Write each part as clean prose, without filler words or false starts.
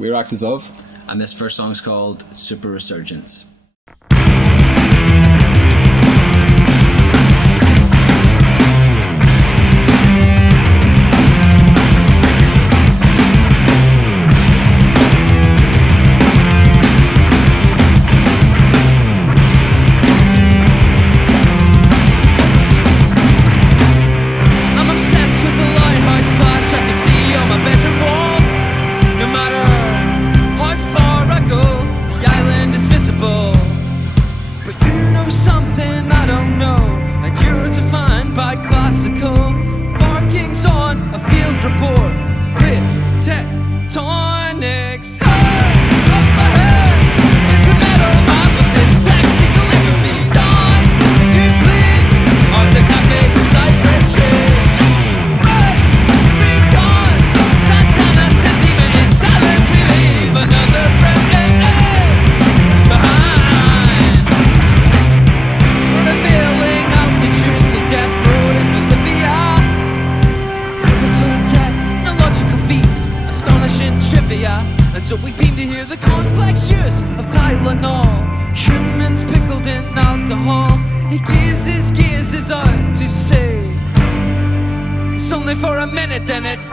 We're Axis of. And this first song is called Super Resurgence. So we came to hear the complex use of Tylenol, humans pickled in alcohol. He gazes out to say it's only for a minute, then it's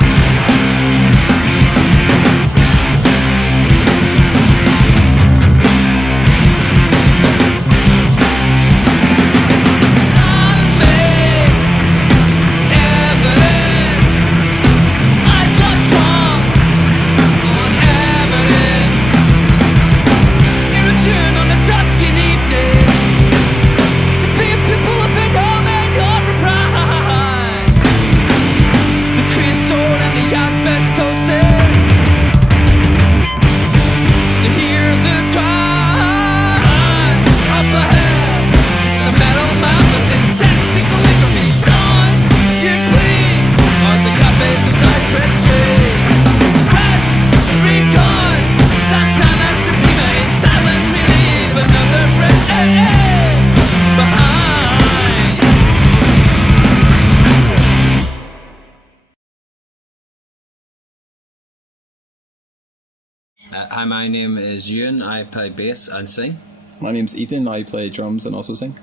Hi, my name is Ewan. I play bass and sing. My name's Ethan. I play drums and also sing.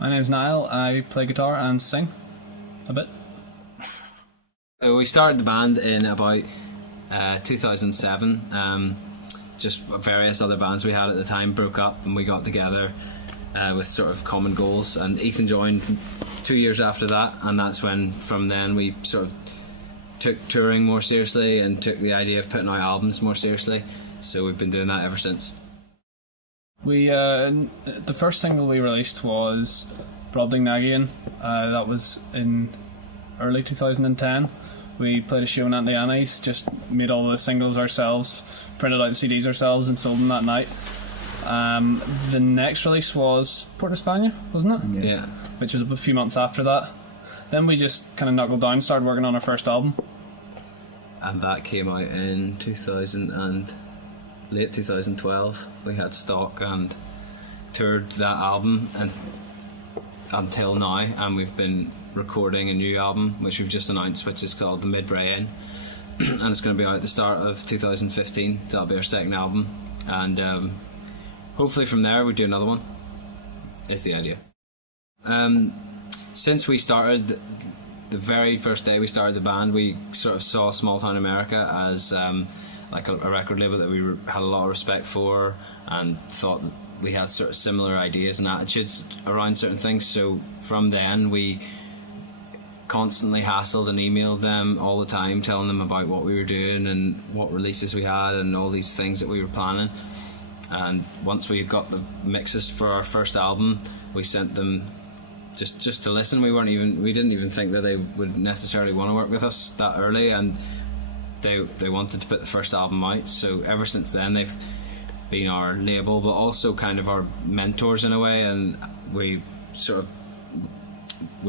My name's Niall. I play guitar and sing a bit. So we started the band in about 2007. Just various other bands we had at the time broke up and we got together with sort of common goals. And Ethan joined 2 years after that, and that's when, from then, we sort of took touring more seriously and took the idea of putting out albums more seriously. So we've been doing that ever since. We the first single we released was Brobding Nagian. That was in early 2010. We played a show in Auntie Annie's, just made all the singles ourselves, printed out CDs ourselves and sold them that night. The next release was Port España, wasn't it? Yeah. Which was a few months after that. Then we just kind of knuckled down and started working on our first album. And that came out in late 2012. We had stock and toured that album until now, and we've been recording a new album which we've just announced, which is called the Mid Brae Inn, and it's going to be out at the start of 2015. That'll be our second album, and hopefully from there we do another one. Is the idea. Since we started, the very first day we started the band, we sort of saw Small Town America as like a record label that we had a lot of respect for, and thought that we had sort of similar ideas and attitudes around certain things. So from then we constantly hassled and emailed them all the time, telling them about what we were doing and what releases we had and all these things that we were planning. And once we got the mixes for our first album, we sent them just to listen. We didn't even think that they would necessarily want to work with us that early, and they wanted to put the first album out. So ever since then they've been our label, but also kind of our mentors in a way, and we're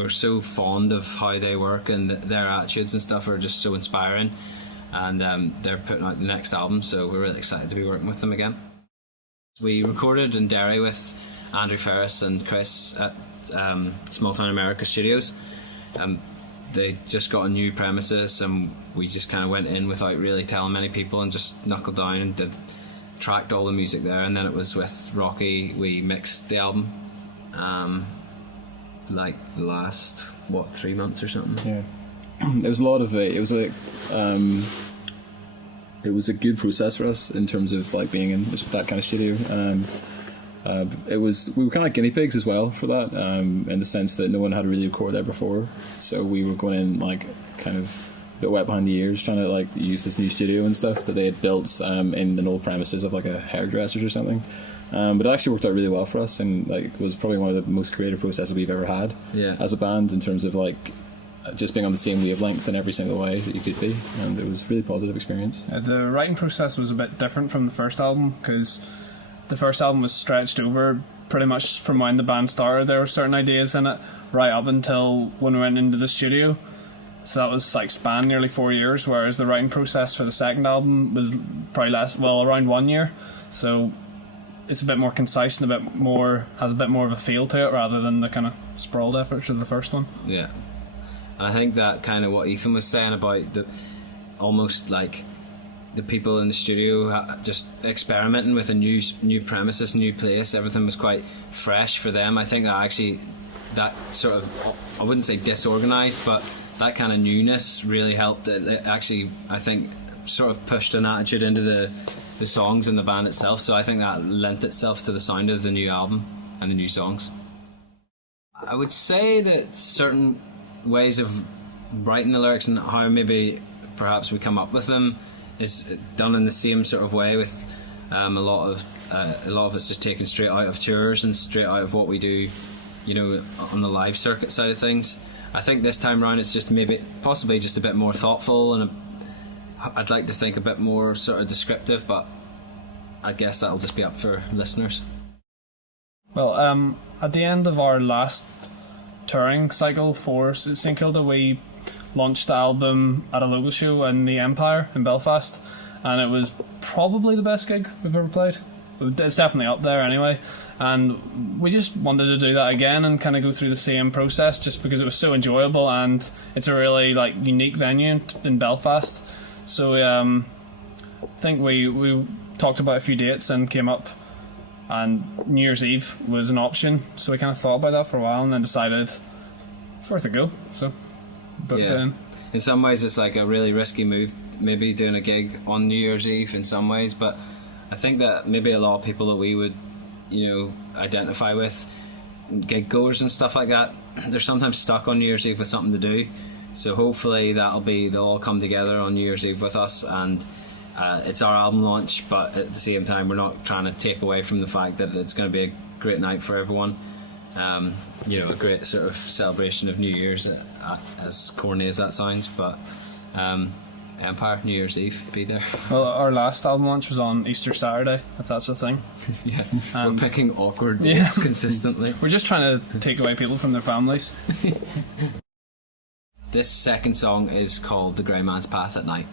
so fond of how they work, and their attitudes and stuff are just so inspiring. And they're putting out the next album, so we're really excited to be working with them again. We recorded in Derry with Andrew Ferris and Chris at Small Town America Studios. they just got a new premises, and we just kind of went in without really telling many people and just knuckled down and tracked all the music there. And then it was with Rocky, we mixed the album, like the last 3 months or something. Yeah. It was a lot of it. It was like it was a good process for us in terms of like being in that kind of studio. We were kind of like guinea pigs as well for that, in the sense that no one had really recorded there before. So we were going in like kind of a bit wet behind the ears, trying to like use this new studio and stuff that they had built in an old premises of like a hairdresser's or something. But it actually worked out really well for us, and like it was probably one of the most creative processes we've ever had as a band, in terms of like just being on the same wavelength in every single way that you could be, and it was a really positive experience. The writing process was a bit different from the first album, because the first album was stretched over pretty much from when the band started. There were certain ideas in it right up until when we went into the studio, so that was like spanned nearly 4 years, whereas the writing process for the second album was probably around 1 year. So it's a bit more concise and has a bit more of a feel to it, rather than the kind of sprawled efforts of the first one. Yeah. And I think that kind of what Ethan was saying about the almost like the people in the studio just experimenting with a new premises, new place. Everything was quite fresh for them. I think that sort of, I wouldn't say disorganised, but that kind of newness really helped. It actually, I think, sort of pushed an attitude into the songs and the band itself. So I think that lent itself to the sound of the new album and the new songs. I would say that certain ways of writing the lyrics and how maybe perhaps we come up with them is done in the same sort of way, with a lot of it's just taken straight out of tours and straight out of what we do, you know, on the live circuit side of things. I think this time around it's just possibly just a bit more thoughtful, and I'd like to think a bit more sort of descriptive, but I guess that'll just be up for listeners. Well, at the end of our last touring cycle for St Kilda, we launched the album at a local show in the Empire in Belfast, and it was probably the best gig we've ever played. It's definitely up there anyway, and we just wanted to do that again and kind of go through the same process, just because it was so enjoyable, and it's a really like unique venue in Belfast. So I think we talked about a few dates and came up, and New Year's Eve was an option, so we kind of thought about that for a while and then decided it's worth a go, so booked it in. In some ways it's like a really risky move, maybe doing a gig on New Year's Eve in some ways, but I think that maybe a lot of people that we would, you know, identify with, gig goers and stuff like that, they're sometimes stuck on New Year's Eve with something to do. So hopefully they'll all come together on New Year's Eve with us, and it's our album launch, but at the same time we're not trying to take away from the fact that it's going to be a great night for everyone. You know, a great sort of celebration of New Year's, as corny as that sounds, but Empire, New Year's Eve, be there. Well, our last album launch was on Easter Saturday, if that's the thing. Yeah, we're picking awkward dates consistently. We're just trying to take away people from their families. This second song is called The Grey Man's Path at Night.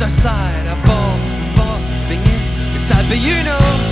Our side, our ball is bobbing in inside, but you know